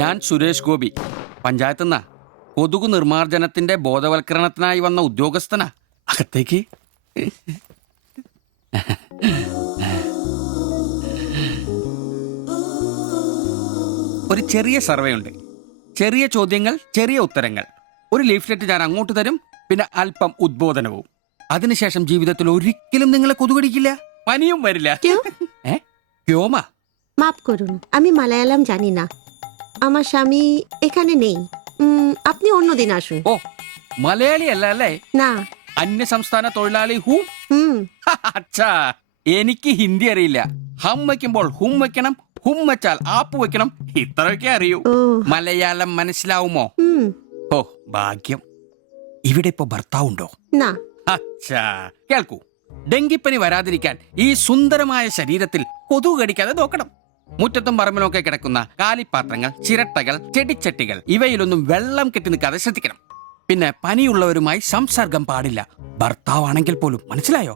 ഞാൻ സുരേഷ് ഗോപി, പഞ്ചായത്ത് നിന്നാ. കൊതുകു നിർമ്മാർജ്ജനത്തിന്റെ ബോധവൽക്കരണത്തിനായി വന്ന ഉദ്യോഗസ്ഥനാ. അകത്തേക്ക്. ഒരു ചെറിയ സർവേ ഉണ്ട്. ചെറിയ ചോദ്യങ്ങൾ, ചെറിയ ഉത്തരങ്ങൾ. ഒരു ലീഫ്ലെറ്റ് ഞാൻ അങ്ങോട്ട് തരും, പിന്നെ അല്പം ഉദ്ബോധനവും. അതിനുശേഷം ജീവിതത്തിൽ ഒരിക്കലും നിങ്ങളെ കൊതുകടിക്കില്ല, പനിയും വരില്ല. ക്യോമാ? মাফ করুন, আমি মালায়ালাম জানি না। আমার স্বামী এখানে নেই। আপনি অন্যদিন আসুন। ഓ, മലയാളി അല്ല അല്ലേ? না। അന്യ സംസ്ഥാന തൊഴിലാളി ഹൂ? അച്ഛാ, എനിക്ക് ഹിന്ദി അറിയില്ല. ഹം വയ്ക്കുമ്പോൾ ഹും വെക്കണം, ഹും വെച്ചാൽ ആപ്പ് വെക്കണം, ഇത്രയൊക്കെ അറിയൂ. മലയാളം മനസ്സിലാവുമോ? ഓ ഭാഗ്യം. ഇവിടെ ഇപ്പൊ ഭർത്താവുണ്ടോ? അച്ഛാ കേൾക്കൂ, ഡെങ്കിപ്പനി വരാതിരിക്കാൻ ഈ സുന്ദരമായ ശരീരത്തിൽ കൊതുക് കടിക്കാതെ നോക്കണം. മുറ്റത്തും പറമ്പിലൊക്കെ കിടക്കുന്ന കാലിപ്പാത്രങ്ങൾ, ചിരട്ടകൾ, ചെടിച്ചട്ടികൾ ഇവയിലൊന്നും വെള്ളം കെട്ടി നിൽക്കാതെ ശ്രദ്ധിക്കണം. പിന്നെ പനിയുള്ളവരുമായി സംസർഗം പാടില്ല, ഭർത്താവാണെങ്കിൽ പോലും. മനസ്സിലായോ?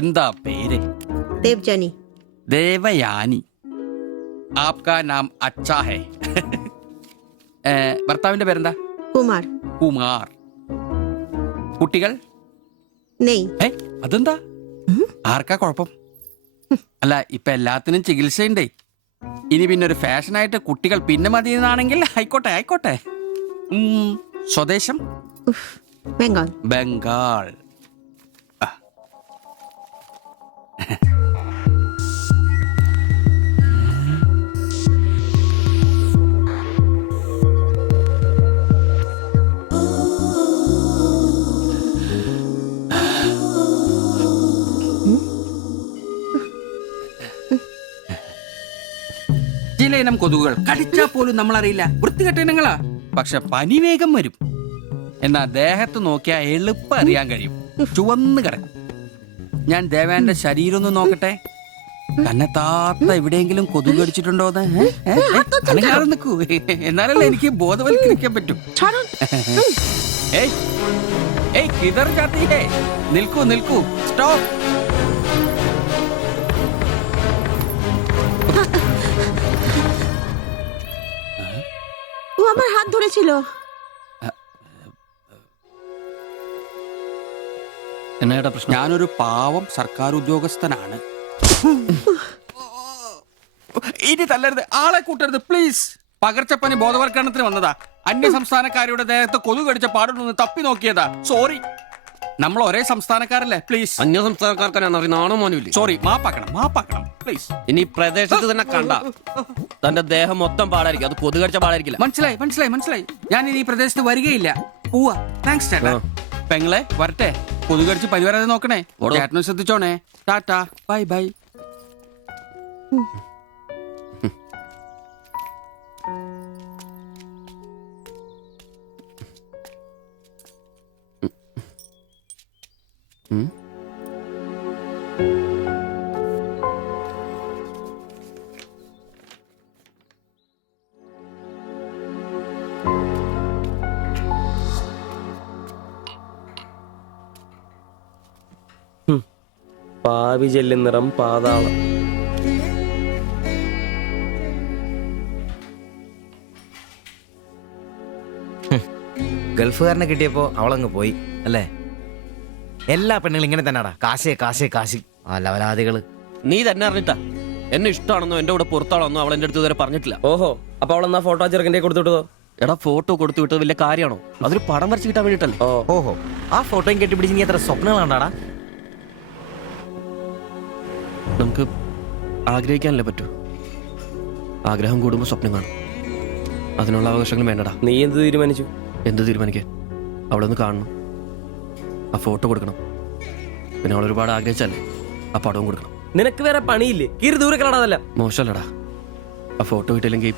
എന്താ പേര്? ദേവ്ജാനി. ദേവയാനി. ആപ്കാ നാം അച്ഛാ ഹേ. ഭർത്താവിന്റെ പേരെന്താ? കുമാർ. കുമാർ. കുട്ടികൾ? നെയ്. അതെന്താ? ആർക്കാ കുഴപ്പം? അല്ല, ഇപ്പൊ എല്ലാത്തിനും ചികിത്സയുണ്ടേ. ഇനി പിന്നെ ഒരു ഫാഷനായിട്ട് കുട്ടികൾ പിന്നെ മതി എന്നാണെങ്കിൽ ആയിക്കോട്ടെ ആയിക്കോട്ടെ. സ്വദേശം? ബംഗാൾ. ബംഗാൾ. ചില ഇനം കൊതുകുകൾ കടിച്ചാൽ പോലും നമ്മളറിയില്ല, വൃത്തികെട്ട ഇനങ്ങളാ. പക്ഷെ പനി വേഗം വരും. എന്നാ ദേഹത്ത് നോക്കിയാൽ എളുപ്പം അറിയാൻ കഴിയും, ചുവന്ന് കിടക്കും. ഞാൻ ദേവാന്റെ ശരീരം ഒന്ന് നോക്കട്ടെ. തന്നെ താത്ത എവിടെയെങ്കിലും കൊതുക് കടിച്ചിട്ടുണ്ടോന്ന്? അനങ്ങാതെ നിൽക്കൂ, എന്നാലല്ലേ എനിക്ക് ബോധവൽക്കരിക്കാൻ പറ്റും. കിതർ ജാത്തി ഹേ. നിൽക്കൂ നിൽക്കൂ, സ്റ്റോപ്പ്. ও আমার হাত ধরেছিল। എന്നാ പ്രശ്നം? ഞാനൊരു പാവം സർക്കാർ ഉദ്യോഗസ്ഥനാണ്. ഇനി തല്ലരുത്, ആളെ കൂട്ടരുത് പ്ലീസ്. പകർച്ചപ്പനി ബോധവൽക്കരണത്തിന് വന്നതാ. അന്യ സംസ്ഥാനക്കാരുടെ ദേഹത്ത് കൊതുക് കടിച്ച പാടുണ്ടെന്ന് തപ്പി നോക്കിയതാ. സോറി, നമ്മൾ ഒരേ സംസ്ഥാനക്കാരല്ലേ, പ്ലീസ്. അന്യ സംസ്ഥാനക്കാർക്കാണ്. സോറി, മാപ്പാക്കണം പ്ലീസ്. ഇനി പ്രദേശത്ത് തന്നെ കണ്ട തന്റെ ദേഹം മൊത്തം പാടായിരിക്കും, അത് കൊതുക് കടിച്ച പാടായിരിക്കില്ല. മനസ്സിലായി. ഞാൻ ഇനി ഈ പ്രദേശത്ത് വരികയില്ല. പോവാ. താങ്ക്സ് ചേട്ടാ. പെങ്ങളെ വരട്ടെ. കൊതുക് കടിച്ച് പനി വരാതെ നോക്കണേ. ചേട്ടനും ശ്രദ്ധിച്ചോണേ. Tata, bye bye. പാവി ചെല്ലുന്നിറം പാതാളം. ഗൾഫുകാരനെ കിട്ടിയപ്പോ അവളങ്ങ് പോയി അല്ലേ? എല്ലാ പെണ്ണുങ്ങളും ഇങ്ങനെ തന്നെയാടാ, കാശ് ലവലാദികള്. നീ തന്നെ അറിഞ്ഞിട്ടാ എന്നെ ഇഷ്ടമാണെന്നോ എന്റെ കൂടെ പുറത്താണെന്നോ അവൾ എന്റെ അടുത്ത് ഇതുവരെ പറഞ്ഞിട്ടില്ല. ഓഹോ, അപ്പൊ അവളെന്നാ ഫോട്ടോ ചെറുക്കൻ്റെ കൊടുത്തുവിട്ടതോ? എടാ, ഫോട്ടോ കൊടുത്തു വിട്ടത് വലിയ കാര്യമാണോ? അതൊരു പടം വരച്ച് കിട്ടാൻ വേണ്ടിട്ടല്ലേ. ഓഹോ, ആ ഫോട്ടോയും കെട്ടിപ്പിടിച്ച് നീ എത്ര സ്വപ്നങ്ങൾ കണ്ടാടാ? നമുക്ക് ആഗ്രഹിക്കാനല്ലേ പറ്റൂ. ആഗ്രഹം കൂടുമ്പോൾ സ്വപ്നം കാണും. അതിനുള്ള അവകാശങ്ങൾ വേണ്ടടാ. നീ എന്ത് തീരുമാനിച്ചു? എന്ത് തീരുമാനിക്കാൻ? അവളൊന്ന് കാണണം, ആ ഫോട്ടോ കൊടുക്കണം, പിന്നെ അവൾ ഒരുപാട് ആഗ്രഹിച്ചല്ലേ ആ പടവും കൊടുക്കണം. നിനക്ക് വേറെ പണിയില്ലേ? കീറി ദൂരെ കളടാതല്ല. മോശമല്ലടാ, ആ ഫോട്ടോ കിട്ടില്ലെങ്കിൽ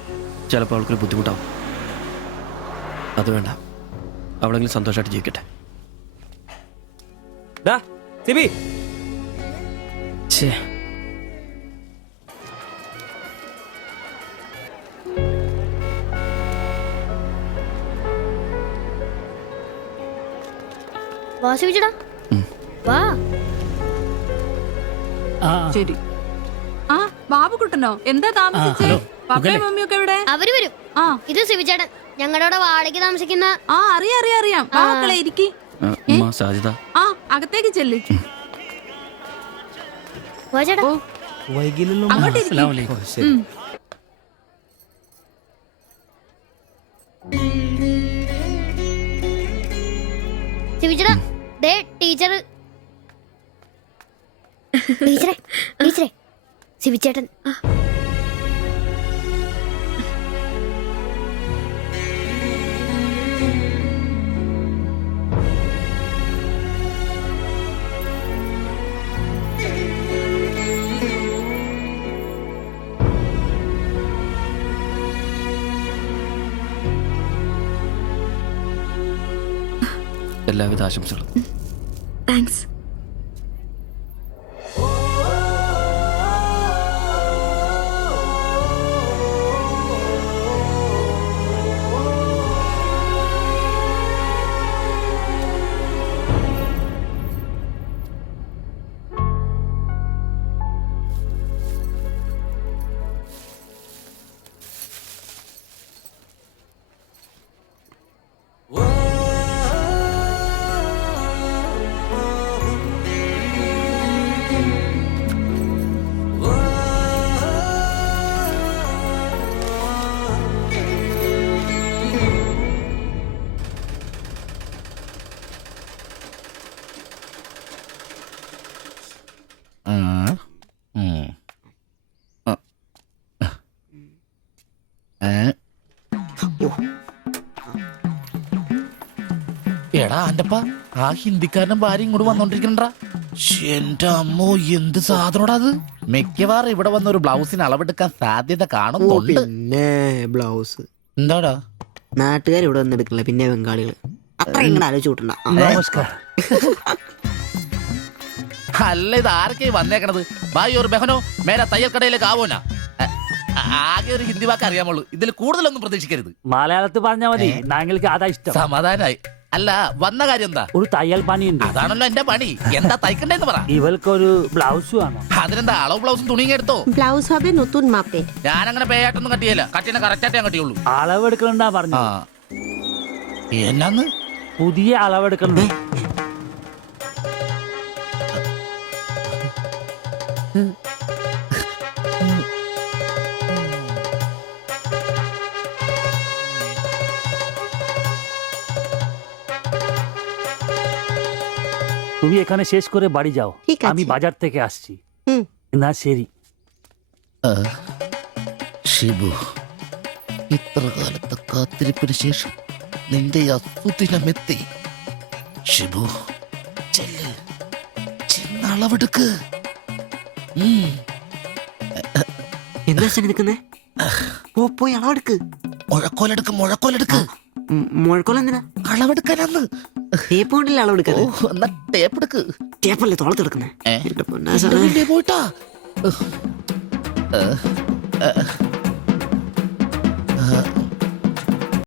ചിലപ്പോൾ അവൾക്കൊരു ബുദ്ധിമുട്ടാവും. അത് വേണ്ട, അവളെങ്കിലും സന്തോഷമായിട്ട് ജീവിക്കട്ടെ. സിബി, വാ. ശരി. ആ ബാബുക്കുട്ടനോ എന്താ താമസിച്ചേ? പപ്പയും മമ്മിയൊക്കെ എവിടെ? അവര് വരും. ആ ഇത് ശിവചേട്ടൻ, ഞങ്ങളുടെ വാടകയ്ക്ക് താമസിക്കുന്ന. ആ അറിയാം മക്കളെ ഇരിക്കി. ഉമ്മ സാജിദ. ആ അകത്തേക്ക് ചെല്ല്. വാ ചേട്ടാ. ഓ അങ്ങോട്ട് ഇരിക്ക്. ഉം. ശിവചേട്ടാ, ദേ ടീച്ചർ. ടീച്ചറെ ശിവചേട്ടൻ. എല്ലാവിധ ആശംസകളും. താങ്ക്സ്. എടാ അന്റപ്പ, ആ ഹിന്ദിക്കാരനും ഭാര്യ ഇങ്ങോട്ട് വന്നോണ്ടിരിക്കണ്ടാ. എന്റെ അമ്മോ, എന്ത് സാധനോടാ അത്. മിക്കവാറും ഇവിടെ വന്ന ഒരു ബ്ലൗസിന് അളവെടുക്കാൻ സാധ്യത കാണുന്നുണ്ട്. പിന്നെ ബ്ലൗസ് എന്താടാ നാട്ടുകാർ ഇവിടെ വന്നെടുക്കില്ല, പിന്നെ ബംഗാളികൾ. അത്ര ഇങ്ങനെ ആലോചിച്ച് കൂട്ടണ്ട. നമസ്കാരം. അല്ല, ഇത് ആരൊക്കെ വന്നേക്കണത്? ഭായി ഒരു ബഹനോ മേരെ തയ്യൽ കടയിലേക്ക് ആവോനാ. ആകെ ഒരു ഹിന്ദി വാക്ക് അറിയാമുള്ളൂ, ഇതിൽ കൂടുതലൊന്നും പ്രതീക്ഷിക്കരുത്. മലയാളത്തിൽ പറഞ്ഞാൽ മതി, ഞങ്ങൾക്ക് അതാ ഇഷ്ടം. സമാധാനായി. അല്ല, വന്ന കാര്യം എന്താ? ഒരു തയ്യൽ പണിയുണ്ട്. അതാണല്ലോ എന്റെ പണി. എന്താ തയ്ക്കണ്ടേന്ന് പറ. ഇവൾക്കൊരു ബ്ലൗസ് വേണം. അതിനെന്താ അളവ് ബ്ലൗസും തുണിയും എടുത്തോ? ব্লাউজ হবে নতুন মাপে। ഞാനങ്ങനെ പേയായിട്ടൊന്നും കട്ടിയല്ല, കട്ടിനെ കറക്റ്റായിട്ട് ഞാൻ കട്ടിയുള്ളൂ. അളവെടുക്കണ്ടാ പറഞ്ഞു. എന്നാന്ന്? പുതിയ അളവെടുക്കണ്ട. তুমি এখানে শেষ করে বাড়ি যাও, ঠিক আছে। আমি বাজার থেকে আসছি। হুম। না ശരി. ഷിബു, ഇത്ര കാലത്തെ കാത്തിരിപ്പിന് ശേഷം നിന്റെ അസുദിനമെത്തി. ഷിബു, ചെല്ല്, ചെന്ന് അളവെടുക്ക്. എന്താ നിൽക്കുന്നേ? പോയി അളവെടുക്ക്. മുഴക്കോലെടുക്ക്, മുഴക്കോലെടുക്ക്. മുഴക്കോല എന്തിനാ? അളവെടുക്കാനാന്ന്. ടേപ്പ് കൊണ്ടല്ലേ അളവെടുക്കാറ്? എന്നാ ടേപ്പ് എടുക്ക്. ടേപ്പല്ലേ തോളത്തെടുക്കുന്നേ? പോയിട്ടാ